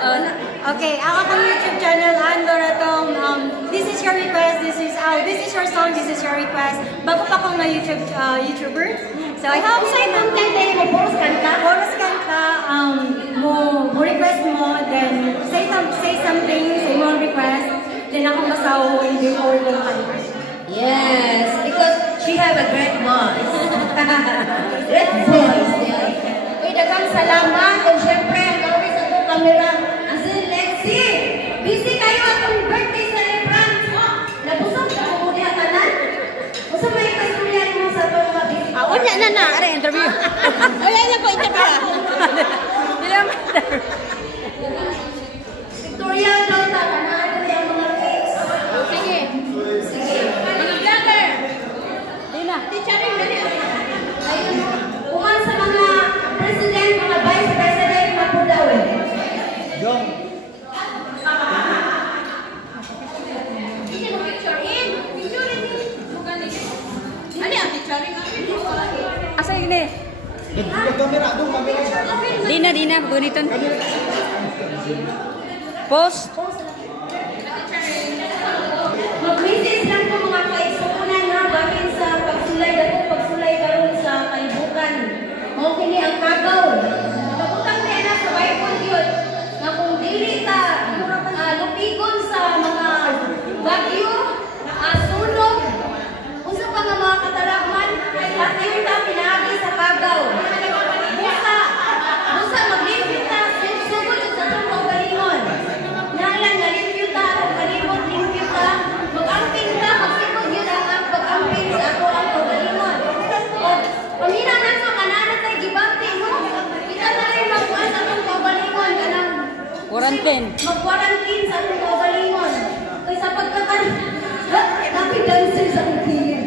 Okay, ako kong YouTube channel, Andoratong. This is your request, this is your song, this is your request. Bago pa akong YouTuber. So I hope sa itong kanta mo, Boros Kanta, mo request mo, then say something sa imong request, then ako masaw before the kanta. Yes, because she have a great voice. Great voice. Uy, dagang salamat. Kung syempre, ang gawin sa itong camera. Asin, let's see. Busy kayo atong birthday celebrant. Nabusog ka mo muli hatanan. Usa may kasulyan mo sa itong mabisi. Unya na. Are interview. Unya na ko interview. Dili mo. Victoria, daw ta. Kanaan na yung mga cakes. Sige. Teacharing dali. Ayun, uman sa mga president, mga vice president, mapudaw. Dong. Hindi mo picturein. Picturein din. Ano yung picturein? Asa ini? Kamera, dong, kamera. Dina, guniton. Post. Mag-message lang po mga kaisukunan na bahin sa pagsulay karon sa kalibutan. Mao kini ang kagaw. Kaputang na na sa Bible yun na kung dili ta lupigon sa mga bagyo, sunog, unsa pa nga mga kataragman, pati ta pinaagi sa kagaw. Busa maglipit ta sugod sa atong kaugalingon. Nalan nga limpyo ta ang kalibot, limpyo ta. Mag-amping ta, magsikog yun ang pag-amping sa ato ang kaugalingon. Pamina na sa kanana tayo gibante mo. Kita na rin magkuhan sa atong kaugalingon. Quarantine. Mag-quarantine sa atong kaugalingon. Kaya sa pagkakaroon, napidansin sa kutingin.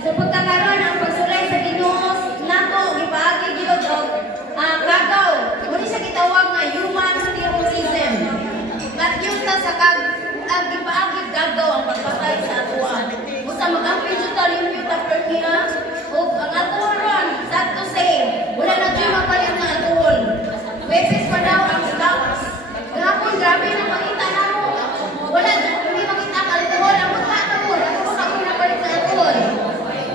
Sa pagkakaroon, ang pagsulay sa Ginoo nato, gipaagi gilog kagaw. Muli siya gitawag na human terrorism. At yun ta sa gipaagi kagaw ang pagpatay sa atuan. Busa mag-amping siya ta limpyo ta permiha. O ang aturon, sad to say, wala na dyan mapalit na atuon. Beses pa daw ang stocks. Gapon, grabe na makita na mo. Wala dyan, hindi makita ka atuon. Ang mukha na mo, ako sa ako napalit na atuon.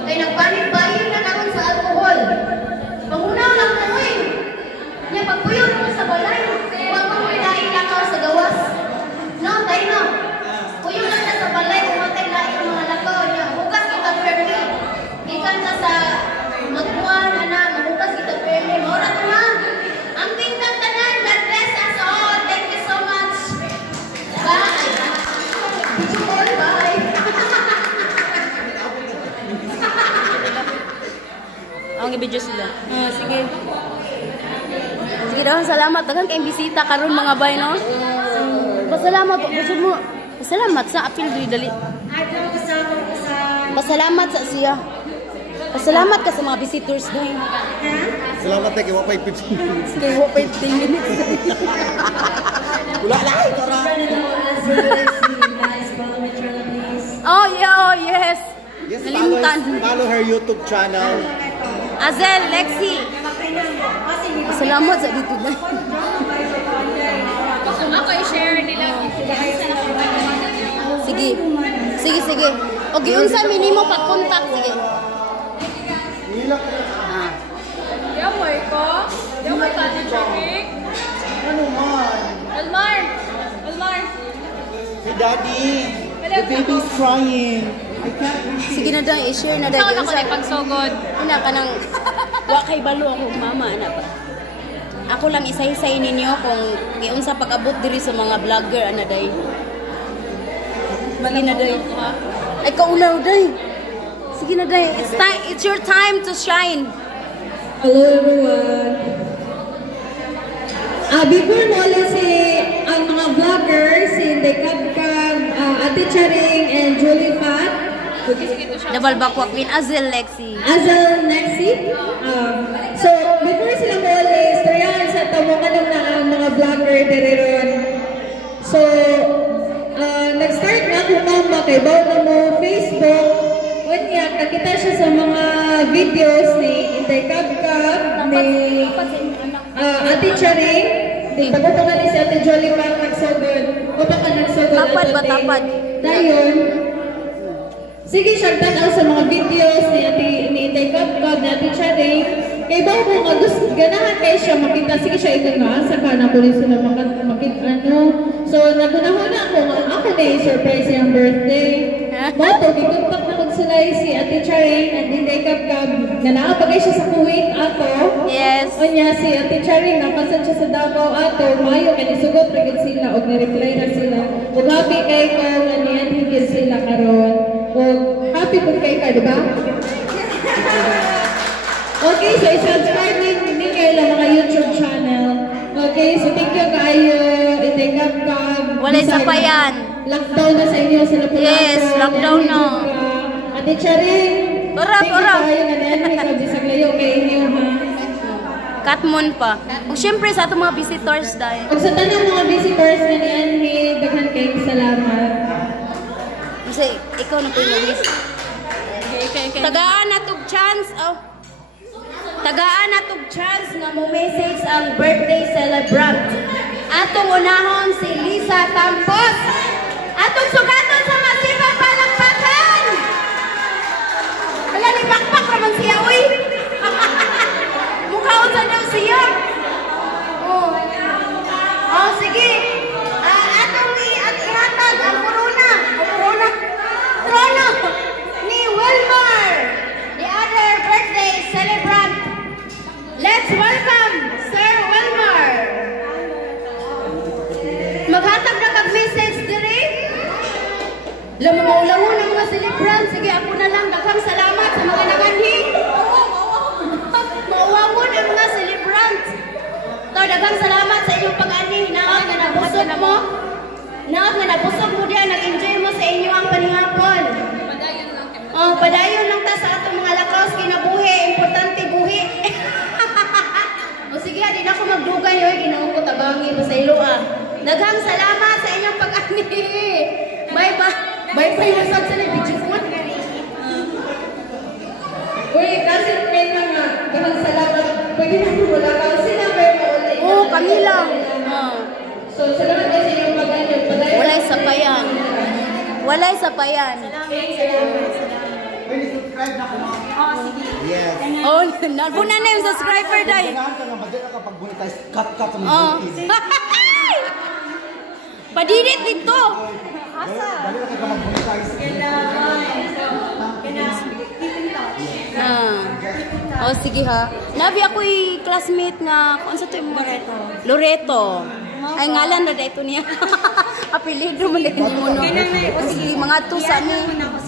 Kaya nagpalit-bayin na karon sa alcohol. Pangunaw lang mo eh. Niya pagpuyon mo sa balay. Huwag mo mo lakaw sa gawas. No, tayo no. Puyo lang na sa balay. Kumatay lain ang mga lakaw niya. Hugas kita permi. Ikan ka sa magpuan na mahugas kita permi. Maura to na. Ang pinggang tanan. God bless us all. Thank you so much. Bye. Bye. Ang i-video sila. Sige. Sige daw, salamat. Daghang kayong bisita karon mga bay, no? Pasalamat. Busog mo. Pasalamat sa apil dali. Pasalamat sa siya. Pasalamat ka sa mga visitors, day. Salamat tayo, kaya 15 minutes. Kaya 15 minutes. Wala lang, tara. Oh, yeah, yes. Yes, Nalimutan. follow her YouTube channel. Azel, Lexi. Salamat sa dito na. Ako i-share nila. Sige. O giunsa minimo pag-contact, sige. Yamoy ko? Yamoy ka ni Chomik? Ano man? Almar! Hey, Daddy. The baby's crying. I can't reach Sige na daw, i-share na daw. Saan ako na ipagsugod? Ina ka nang, wa kay balo ako, mama, ana ba? Ako lang isa-isay ninyo kung giunsa pag-abot diri sa mga vlogger, ana day. Sige na day. Ay, kaulaw day. Sige na day. It's your time to shine. Hello everyone. Before mo ulit ang mga vloggers, si Dekabkab, Ate Charing, and Julie Fat. Double bakwak win Azel Lexi. So, before sila mo ulit, stoyan sa tamungan na ang mga vlogger deriron. So, nag-start na kung mama kay bawa na mo Facebook. Kanya, kakita siya sa mga videos ni Inday Kabkab, ni Ate Charing, Sige. Bago pa nga si Ate Jolie pa nagsugod. Bago ka nagsugod. Tapad ba, tapad? Dayon. Sige, shagtan ako sa mga videos ni Ate Kapkab, ni Ate Charay. Kay ba ko nga gusto, ganahan kayo siya makita. Sige siya, ikaw nga, saka na ko rin sila makita, ano. So, nagunahon ako na i-surprise yung birthday. Moto, gikontak na kong sila si Ate Charay at Ate Kapkab. Ganaapagay siya sa Kuwait ato. Yes. O niya, si Ate Charay, napasan siya sa Davao ato. Mayo, kanisugot na gid sila, o na-reply na sila. O happy kay ko, ganiyan higit sila karon. O happy po kay ka, di ba? Okay, so i-subscribe din kayo lang mga YouTube channel. Okay, so thank you kayo. Itikap ka. Walay sa payan. Lockdown na sa inyo sila po. Yes, lockdown na. Ate Charing. Thank you kayo. Nandiyan ka bisag layo kay inyo ha. Katmon pa. O syempre sa itong mga visitors dahil. Kung sa tanong mga visitors na niyan, daghan kayo salamat. Kasi ikaw na po yung list. Tagaan na tog chance. Oh. Tagaan na tog chance nga mo message ang birthday celebrant. Atong unahon si Lisa Tampos. Atong sugaton sa masibang palakpakan. Wala ni pakpak naman siya, uy. Mukhaon sa daw siya. Oh, sige. Atong ihatag ang corona. Corona ni Wilmar. The other birthday celebrant. Let's welcome Sir Wilmar. Maghatag na kag-message diri. Lamang-ulawo ng mga celebrant. Sige, ako na lang. Daghang salamat sa mga naganhing. Mauwamon ang mga celebrant. Ito, daghang salamat sa inyong pag-ani. Naak na nabusog mo. Naak na nabusog mo diyan. Nag-enjoy mo sa inyo ang panihapon. Padayon lang ta sa atong mga lakaws kinabuhi. Importante buhi. O sige, di na ako magdugay. Ginaon ko tabangi pa sa ilo. Daghang salamat sa inyong pag-ani. Bye-bye. Bye-bye na sa video po. Uy, kasi may nga. Daghang salamat. Pwede na po wala ka. Sila kayo maulay. Oo, kami lang. So, salamat kayo sa inyong pag-ani. Walay sa payan. Walay sa payan. Yes. Oh, nalpuna na yung subscriber dahil. Ganahan ka nga, madala ka pag-monetize, cut ang bookies. Padidit dito. Dali na ka mag-monetize. Oh, sige ha. Nabi ako'y classmate nga, kung sa ito yung Loreto. Ay, ngalan na dito niya. Apelido mo na mo, no? O sige, mga tusa ni.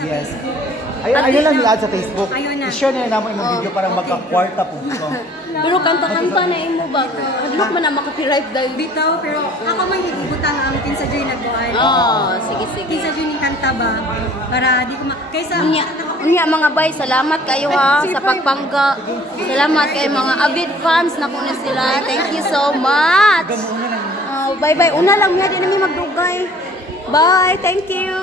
Yes. Ayun lang nila sa Facebook. I-share na naman yung video para magka-kwarta po. Pero kanta-kanta na imo ba? Hadlok man na makapiright dahil. Bitaw, pero ako man higubutan ang kinsa joy nagbuhay. Sige. Kinsa joy ni kanta ba? Para di ko kaysa Unya mga bay, salamat kayo ha sa pagpangga. Salamat kay mga avid fans na kuna sila. Thank you so much. Bye-bye. Una lang niya, di na may magdugay. Bye. Thank you.